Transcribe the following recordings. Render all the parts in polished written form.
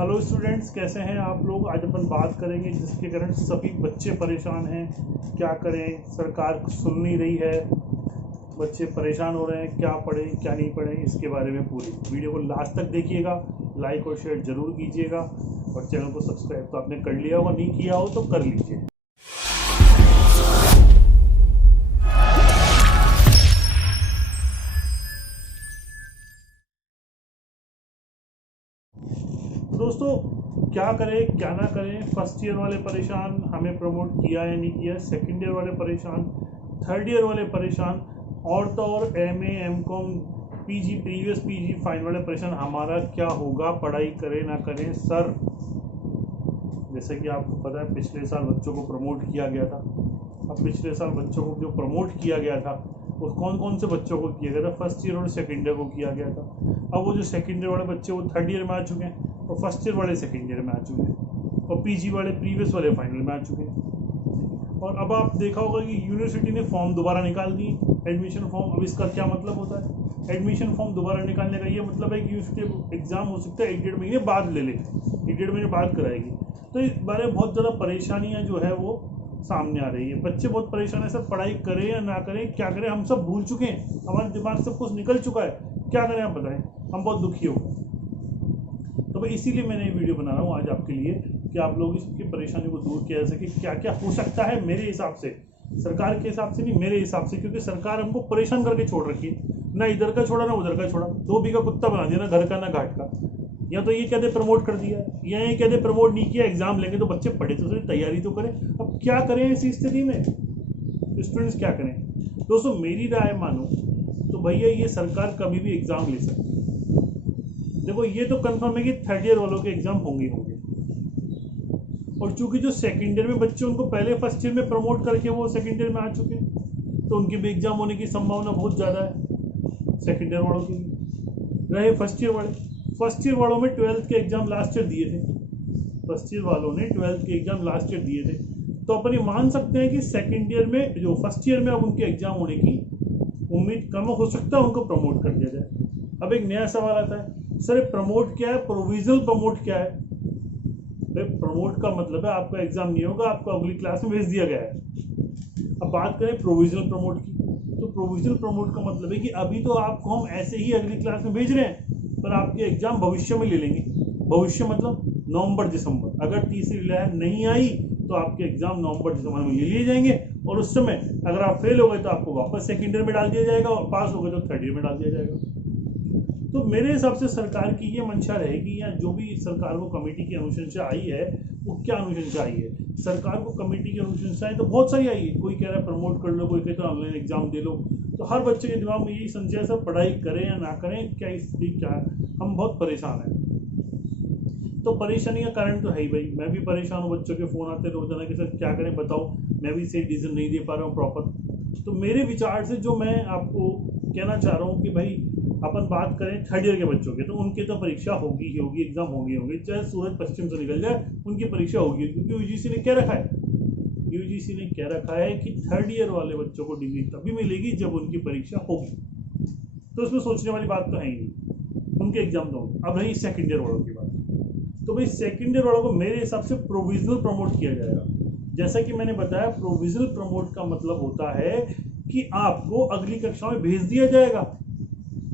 Hello students, कैसे हैं आप लोग। आज अपन बात करेंगे जिसके कारण सभी बच्चे परेशान हैं। क्या करें, सरकार सुन नहीं रही है, बच्चे परेशान हो रहे हैं, क्या पढ़ें क्या नहीं पढ़ें, इसके बारे में पूरी वीडियो को लास्ट तक देखिएगा। लाइक और शेयर जरूर कीजिएगा और चैनल को सब्सक्राइब तो आपने कर लिया होगा, नहीं किया हो तो कर लीजिए। दोस्तों, क्या करें क्या ना करें। फर्स्ट ईयर वाले परेशान, हमें प्रमोट किया या नहीं किया। सेकंड ईयर वाले परेशान, थर्ड ईयर वाले परेशान, और तो और MA MCom PG previous PG final वाले परेशान। हमारा क्या होगा, पढ़ाई करें ना करें सर। जैसे कि आपको पता है पिछले साल बच्चों को प्रमोट किया गया था। अब पिछले साल बच्चों को जो प्रमोट किया गया था वो कौन कौन से बच्चों को किया गया था, फर्स्ट ईयर और सेकंड ईयर को किया गया था। अब वो जो सेकंड ईयर वाले बच्चे वो थर्ड ईयर में आ चुके हैं और फर्स्ट ईयर वाले सेकंड ईयर में आ चुके हैं और पीजी वाले प्रीवियस वाले फाइनल में आ चुके हैं। और अब आप देखा होगा कि यूनिवर्सिटी ने फॉर्म दोबारा निकाल दिए, एडमिशन फॉर्म। अब इसका क्या मतलब होता है, एडमिशन फॉर्म दोबारा निकालने का ये मतलब है कि यूनिवर्सिटी एग्जाम हो सकता है 1-1.5 महीने बाद ले लेगी, 1-1.5 महीने बाद कराएगी। तो इस बारे में बहुत ज़्यादा परेशानियाँ जो है वो सामने आ रही है। बच्चे बहुत परेशान है सर, पढ़ाई करें या ना करें, क्या करें। हम सब भूल चुके हैं, हमारे दिमाग से कुछ निकल चुका है, क्या करें आप बताएं। हम बहुत दुखी हो गए। तो भाई इसीलिए मैंने ये वीडियो बना रहा हूँ आज आपके लिए कि आप लोग इसकी परेशानी को दूर किया जा सके। क्या क्या हो सकता है मेरे हिसाब से, सरकार के हिसाब से नहीं, मेरे हिसाब से, क्योंकि सरकार हमको परेशान करके छोड़ रखी है। ना इधर का छोड़ा ना उधर का छोड़ा, 2 बीघा कुत्ता बना दिया, ना घर का ना घाट का। या तो ये कहते प्रमोट कर दिया, या ये कहते प्रमोट नहीं किया, एग्जाम लेंगे तो बच्चे पढ़े तो सही, तैयारी तो करें। अब क्या करें ऐसी स्थिति में, स्टूडेंट्स क्या करें। दोस्तों मेरी राय मानो तो भैया ये सरकार कभी भी एग्जाम ले सकती है। देखो ये तो कंफर्म है कि थर्ड ईयर वालों के एग्जाम होंगे। और चूंकि जो सेकंड ईयर में बच्चे उनको पहले फर्स्ट ईयर में प्रमोट करके वो सेकंड ईयर में आ चुके हैं, तो उनके भी एग्जाम होने की संभावना बहुत ज़्यादा है सेकंड ईयर वालों की। रहे फर्स्ट ईयर वाले, फर्स्ट ईयर वालों में 12th के एग्जाम लास्ट ईयर दिए थे, फर्स्ट ईयर वालों ने 12th के एग्जाम लास्ट ईयर दिए थे। तो अपन ये मान सकते हैं कि सेकंड ईयर में जो फर्स्ट ईयर में अब उनके एग्जाम होने की उम्मीद कम हो सकता है, उनको प्रमोट कर दिया जाए। अब एक नया सवाल आता है, सर प्रमोट क्या है, प्रोविजनल प्रमोट क्या है। प्रमोट का मतलब है आपका एग्जाम नहीं होगा, आपको अगली क्लास में भेज दिया गया है। अब बात करें प्रोविजनल प्रमोट की, तो प्रोविजनल प्रमोट का मतलब है कि अभी तो आपको हम ऐसे ही अगली क्लास में भेज रहे हैं, पर आपके एग्जाम भविष्य में ले लेंगे। भविष्य मतलब नवंबर दिसंबर। अगर तीसरी लहर नहीं आई तो आपके एग्जाम नवंबर दिसंबर में ले लिए जाएंगे, और उस समय अगर आप फेल हो गए तो आपको वापस सेकेंड ईयर में डाल दिया जाएगा, और पास हो गए तो थर्ड ईयर में डाल दिया जाएगा। तो मेरे हिसाब से सरकार की ये मंशा रहेगी, या जो भी सरकार को कमेटी की अनुशंसा आई है वो क्या अनुशंसा आई है। सरकार को कमेटी की अनुशंसाएं तो बहुत सारी आई है। कोई कह रहा है प्रमोट कर लो, कोई कहता है ऑनलाइन एग्जाम दे लो। तो हर बच्चे के दिमाग में यही संशय है, सर पढ़ाई करें या ना करें, क्या स्थिति क्या है। हम बहुत परेशान हैं। तो परेशानी का कारण तो है ही भाई, मैं भी परेशान हूँ। बच्चों के फ़ोन आते रोजाना कि सर क्या करें बताओ, मैं भी सही डिसीजन नहीं दे पा रहा हूँ प्रॉपर। तो मेरे विचार से जो मैं आपको कहना चाह रहा हूँ कि भाई अपन बात करें थर्ड ईयर के बच्चों के, तो उनकी तो परीक्षा होगी ही होगी, एग्जाम होंगे, चाहे सूरज पश्चिम से निकल जाए उनकी परीक्षा होगी। क्योंकि यूजीसी ने क्या रखा है, यूजीसी ने क्या रखा है कि थर्ड ईयर वाले बच्चों को डिग्री तभी मिलेगी जब उनकी परीक्षा होगी। तो उसमें सोचने वाली बात तो है ही नहीं, उनके एग्जाम तो। अब रही सेकेंड ईयर वालों की बात, तो भाई सेकेंड ईयर वालों को मेरे हिसाब से प्रोविजनल प्रमोट किया जाएगा। जैसा कि मैंने बताया, प्रोविजनल प्रमोट का मतलब होता है कि आपको अगली कक्षा में भेज दिया जाएगा।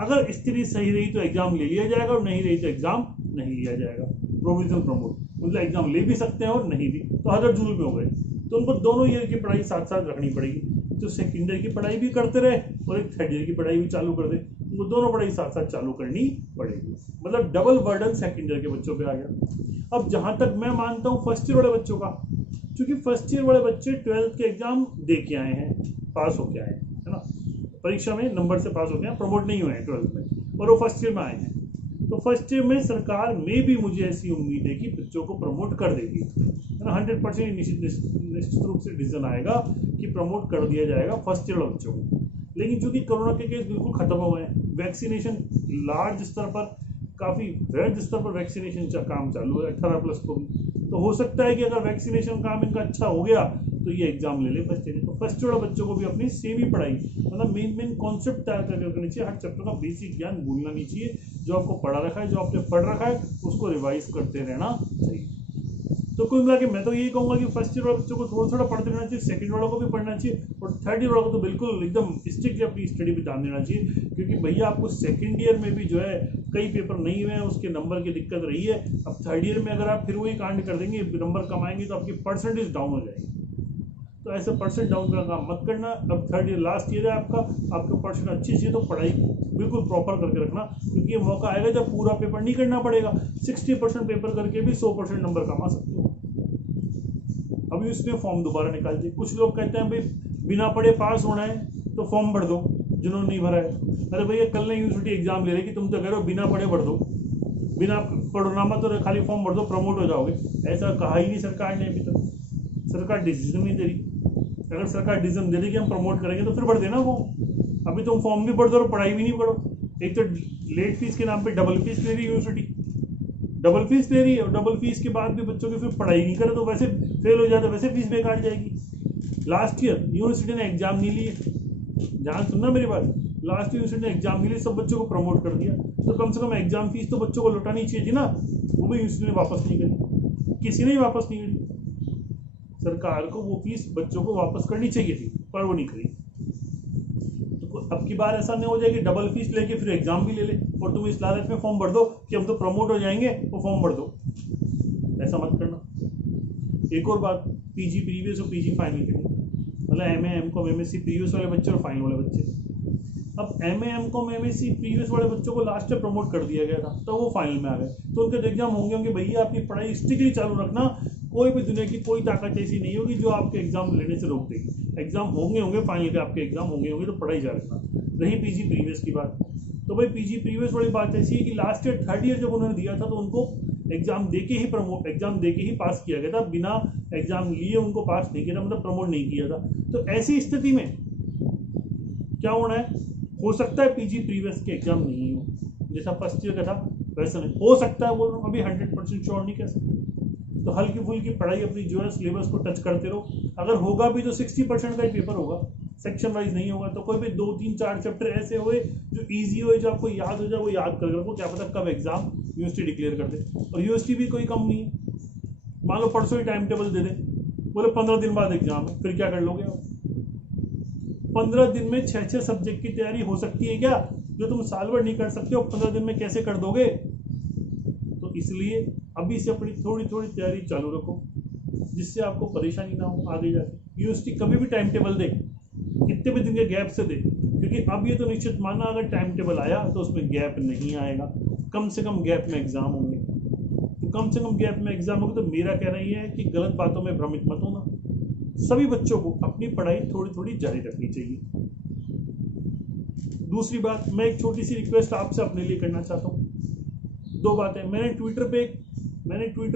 अगर स्थिति सही रही तो एग्जाम ले लिया जाएगा, और नहीं रही तो एग्जाम नहीं लिया जाएगा। प्रोविजनल प्रमोट मतलब एग्जाम ले भी सकते हैं और नहीं भी, तो हजर जुल में हो गए। तो उनको दोनों ईयर की पढ़ाई साथ साथ रखनी पड़ेगी। तो सेकेंड ईयर की पढ़ाई भी करते रहे और एक थर्ड ईयर की पढ़ाई भी चालू कर दे, उनको दोनों पढ़ाई साथ साथ चालू करनी पड़ेगी। मतलब डबल बर्डन सेकेंड ईयर के बच्चों पे आ गया। अब जहां तक मैं मानता हूँ फर्स्ट ईयर वाले बच्चों का, क्योंकि फर्स्ट ईयर वाले बच्चे 12th के एग्जाम दे के आए हैं, पास होके आए हैं, है ना, परीक्षा में नंबर से पास हो गए, प्रमोट नहीं हुए हैं 12th में, और वो फर्स्ट ईयर में आए हैं। तो फर्स्ट ईयर में सरकार में भी मुझे ऐसी उम्मीद है कि बच्चों को प्रमोट कर देगी, है ना। 100% निश्चित रूप से डिसीजन आएगा कि प्रमोट कर दिया जाएगा फर्स्ट ईयर बच्चों को। लेकिन चूंकि कोरोना के केस बिल्कुल खत्म हो गए हैं, वैक्सीनेशन लार्ज स्तर पर, काफ़ी वृहद स्तर पर वैक्सीनेशन का काम चालू है 18+ को भी। तो हो सकता है कि अगर वैक्सीनेशन काम इनका अच्छा हो गया तो ये एग्जाम ले ले फर्स्ट ईयर। तो फर्स्ट ईयर बच्चों को भी अपनी सेम ही पढ़ाई, मतलब मेन कॉन्सेप्ट तैयार करके रखनी चाहिए। हर चैप्टर का बेसिक ज्ञान भूलना नहीं चाहिए, जो आपको पढ़ा रखा है, जो आपने पढ़ रखा है, उसको रिवाइज करते रहना चाहिए। तो कुल मिला के मैं तो यही कहूँगा कि फर्स्ट ईयर वाले बच्चों को थोड़ा थोड़ा पढ़ते रहना चाहिए, सेकंड वालों को भी पढ़ना चाहिए, और थर्ड ईयर वालों को तो बिल्कुल एकदम स्ट्रिक्टली अपनी स्टडी पे ध्यान देना चाहिए, क्योंकि भैया आपको सेकंड ईयर में भी जो है कई पेपर नहीं हुए हैं, उसके नंबर की दिक्कत रही है। अब थर्ड ईयर में अगर आप फिर वही कांड कर देंगे, नंबर कम आएंगे, तो आपकी परसेंटेज डाउन हो जाएगी। तो ऐसे परसेंट डाउन का काम मत करना। अब थर्ड ईयर लास्ट ईयर है आपका परसेंट अच्छी चाहिए तो पढ़ाई बिल्कुल प्रॉपर करके रखना, क्योंकि ये मौका आएगा जब पूरा पेपर नहीं करना पड़ेगा। 60% पेपर करके भी 100% नंबर कमा सकते हो। अभी उसने फॉर्म दोबारा निकाल दिए। कुछ लोग कहते हैं भाई बिना पढ़े पास होना है तो फॉर्म भर दो, जिन्होंने नहीं भरा है। अरे भैया कल ने यूनिवर्सिटी एग्जाम ले रही कि तुम तो कह रहे हो बिना पढ़े भर दो, बिना पढ़ोनामा तो खाली फॉर्म भर दो, प्रमोट हो जाओगे। ऐसा कहा ही नहीं सरकार ने अभी तक। सरकार डिसीजन नहीं दे रही। अगर सरकार डिसीजन दे रही कि हम प्रमोट करेंगे तो फिर भर देना फॉर्म। अभी तुम फॉर्म भी भर दो और पढ़ाई भी नहीं पढ़ो। एक तो लेट फीस के नाम पे डबल फीस ले रही है यूनिवर्सिटी, डबल फीस ले रही है, और डबल फीस के बाद भी बच्चों की फिर पढ़ाई नहीं करे तो वैसे फेल हो जाते, वैसे फीस बेकार जाएगी। लास्ट ईयर यूनिवर्सिटी ने एग्जाम नहीं लिए, ध्यान सुनना मेरी बात, लास्ट यूनिवर्सिटी ने एग्जाम नहीं लिए, सब बच्चों को प्रमोट कर दिया। तो कम से कम एग्जाम फीस तो बच्चों को लौटानी चाहिए थी ना, वो भी यूनिवर्सिटी ने वापस नहीं करी, किसी ने वापस नहीं करी। सरकार को वो फीस बच्चों को वापस करनी चाहिए थी, पर वो नहीं करी। तो अब की बार ऐसा नहीं हो जाए कि डबल फीस लेके फिर एग्जाम भी ले ले और तुम इस लालच में फॉर्म भर दो कि हम तो प्रमोट हो जाएंगे, वो फॉर्म भर दो। ऐसा मत करना। एक और बात, पीजी प्रीवियस और पीजी फाइनल के लिए, मतलब एमए एमकॉम एमएससी प्रीवियस वाले बच्चे और फाइनल वाले बच्चे। अब एमए एमकॉम एमएससी प्रीवियस वाले बच्चों को लास्ट में प्रमोट कर दिया गया था, तो वो फाइनल में आ गए, तो उनके एग्जाम होंगे भैया अपनी पढ़ाई स्ट्रिक्टली चालू रखना। कोई भी दुनिया की कोई ताकत ऐसी नहीं होगी जो आपके एग्जाम लेने से रोक देगी। एग्जाम होंगे फाइनल के, आपके एग्जाम होंगे तो पढ़ाई जारी रखना। रही पीजी प्रीवियस की बात, तो भाई पीजी प्रीवियस वाली बात ऐसी है कि लास्ट ईयर थर्ड ईयर जब उन्होंने दिया था तो उनको एग्जाम देके ही पास किया गया था, बिना एग्जाम लिए उनको पास नहीं किया था, मतलब प्रमोट नहीं किया था। तो ऐसी स्थिति में क्या होना है, हो सकता है पीजी प्रीवियस के एग्जाम नहीं हो, जैसा फर्स्ट ईयर का था वैसा नहीं हो सकता है, बोल रहा हूँ, अभी 100% श्योर नहीं कह सकते। तो हल्की फुल्की पढ़ाई अपनी जो है सिलेबस को टच करते रहो। अगर होगा भी तो 60% का ही पेपर होगा, सेक्शन वाइज नहीं होगा। तो कोई भी 2 3 4 चैप्टर ऐसे हुए जो इजी हो, जो आपको याद हो जाए, वो याद कर रखो, क्या पता कब एग्जाम यूनिवर्सिटी डिक्लेयर कर दे। और यूनिवर्सिटी भी कोई कम नहीं है, मान लो परसों ही टाइम टेबल दे दे, बोले 15 दिन बाद एग्जाम है, फिर क्या कर लोगे आप? 15 दिन में 6 सब्जेक्ट की तैयारी हो सकती है क्या? जो तुम साल भर नहीं कर सकते हो 15 दिन में कैसे कर दोगे? तो इसलिए अभी से अपनी थोड़ी थोड़ी तैयारी चालू रखो, जिससे आपको परेशानी ना हो आगे जाके। यूनिवर्सिटी कभी भी टाइम टेबल दे, कितने भी दिन के गैप से दे, क्योंकि अब ये तो निश्चित मानना अगर टाइम टेबल आया तो उसमें गैप नहीं आएगा, कम से कम गैप में एग्जाम होंगे। तो कम से कम गैप में एग्जाम होगा। तो मेरा कहना ये है कि गलत बातों में भ्रमित मत होना। सभी बच्चों को अपनी पढ़ाई थोड़ी थोड़ी जारी रखनी चाहिए। दूसरी बात, मैं एक छोटी सी रिक्वेस्ट आपसे अपने लिए करना चाहता हूँ। 2 बातें, मैंने ट्विटर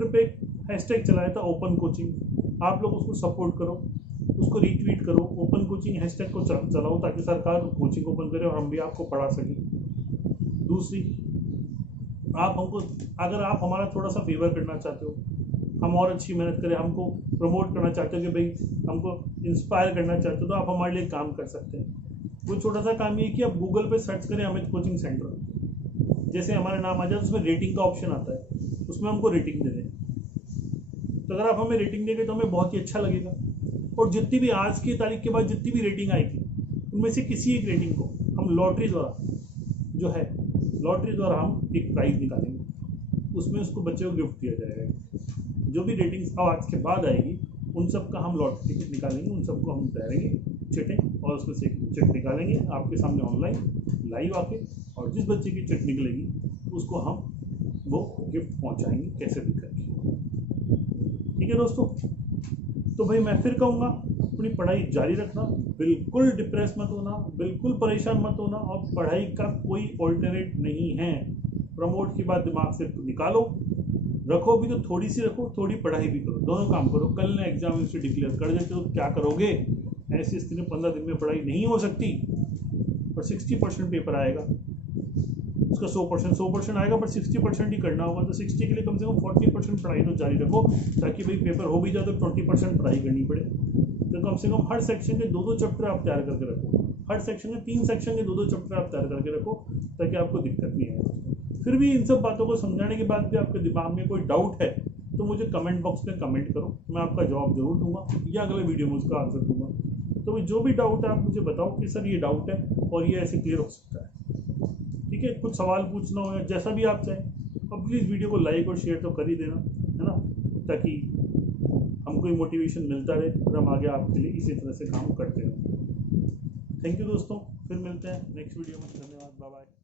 पे एक हैशटैग चलाया था ओपन कोचिंग, आप लोग उसको सपोर्ट करो, उसको रीट्वीट करो, ओपन कोचिंग हैशटैग को चलाओ, ताकि सरकार कोचिंग ओपन करे और हम भी आपको पढ़ा सकें। दूसरी, अगर आप हमारा थोड़ा सा फेवर करना चाहते हो, हम और अच्छी मेहनत करें, हमको प्रमोट करना चाहते हो कि भाई हमको इंस्पायर करना चाहते हो, तो आप हमारे लिए काम कर सकते हैं। वो छोटा सा काम ये कि आप गूगल पे सर्च करें अमित कोचिंग सेंटर, जैसे हमारा नाम आ जाए उसमें रेटिंग का ऑप्शन आता है, उसमें हमको रेटिंग दे दें। तो अगर आप हमें रेटिंग देंगे तो हमें बहुत ही अच्छा लगेगा। और जितनी भी आज की तारीख के बाद जितनी भी रेटिंग आएगी, उनमें से किसी एक रेटिंग को हम लॉटरी द्वारा हम एक प्राइज निकालेंगे, उसमें उसको बच्चे को गिफ्ट दिया जाएगा। जो भी रेटिंग्स आज के बाद आएगी उन सब का हम लॉटरी टिकट निकालेंगे, उन सबको हम तैयारेंगे चिटें, और उसमें से एक चिट निकालेंगे आपके सामने ऑनलाइन लाइव आके, और जिस बच्चे की चिट निकलेगी उसको हम वो गिफ्ट पहुंचाएंगे कैसे भी करके। ठीक है दोस्तों, तो भाई मैं फिर कहूँगा अपनी पढ़ाई जारी रखना, बिल्कुल डिप्रेस मत होना, बिल्कुल परेशान मत होना, और पढ़ाई का कोई ऑल्टरनेट नहीं है। प्रमोट की बात दिमाग से निकालो, रखो भी तो थोड़ी सी रखो, थोड़ी पढ़ाई भी करो, दोनों काम करो। कल ने एग्जाम से डिक्लेयर कर देते तो क्या करोगे? ऐसी स्थिति में 15 दिन में पढ़ाई नहीं हो सकती, पर 60% पेपर आएगा, उसका 100% आएगा, पर 60% ही करना होगा। तो 60 के लिए कम से कम 40% पढ़ाई तो जारी रखो, ताकि भाई पेपर हो भी जाए तो 20% पढ़ाई करनी पड़े। तो कम से कम हर सेक्शन के 2-2 चैप्टर आप तैयार करके रखो, हर सेक्शन में 3 सेक्शन के 2-2 चैप्टर आप तैयार करके रखो, ताकि आपको दिक्कत नहीं आए। फिर भी इन सब बातों को समझाने के बाद भी आपके दिमाग में कोई डाउट है तो मुझे कमेंट बॉक्स में कमेंट करो, मैं आपका जवाब जरूर दूंगा या अगले वीडियो में उसका आंसर दूंगा। तो जो भी डाउट है आप मुझे बताओ कि सर ये डाउट है और ये ऐसे क्लियर हो सकता है। ठीक है, कुछ सवाल पूछना हो या जैसा भी आप चाहें, और प्लीज़ वीडियो को लाइक और शेयर तो कर ही देना, है ना, ताकि हमको ही मोटिवेशन मिलता रहे और हम आगे आपके लिए इसी तरह से काम करते रहें। थैंक यू दोस्तों, फिर मिलते हैं नेक्स्ट वीडियो में। धन्यवाद, बाय बाय।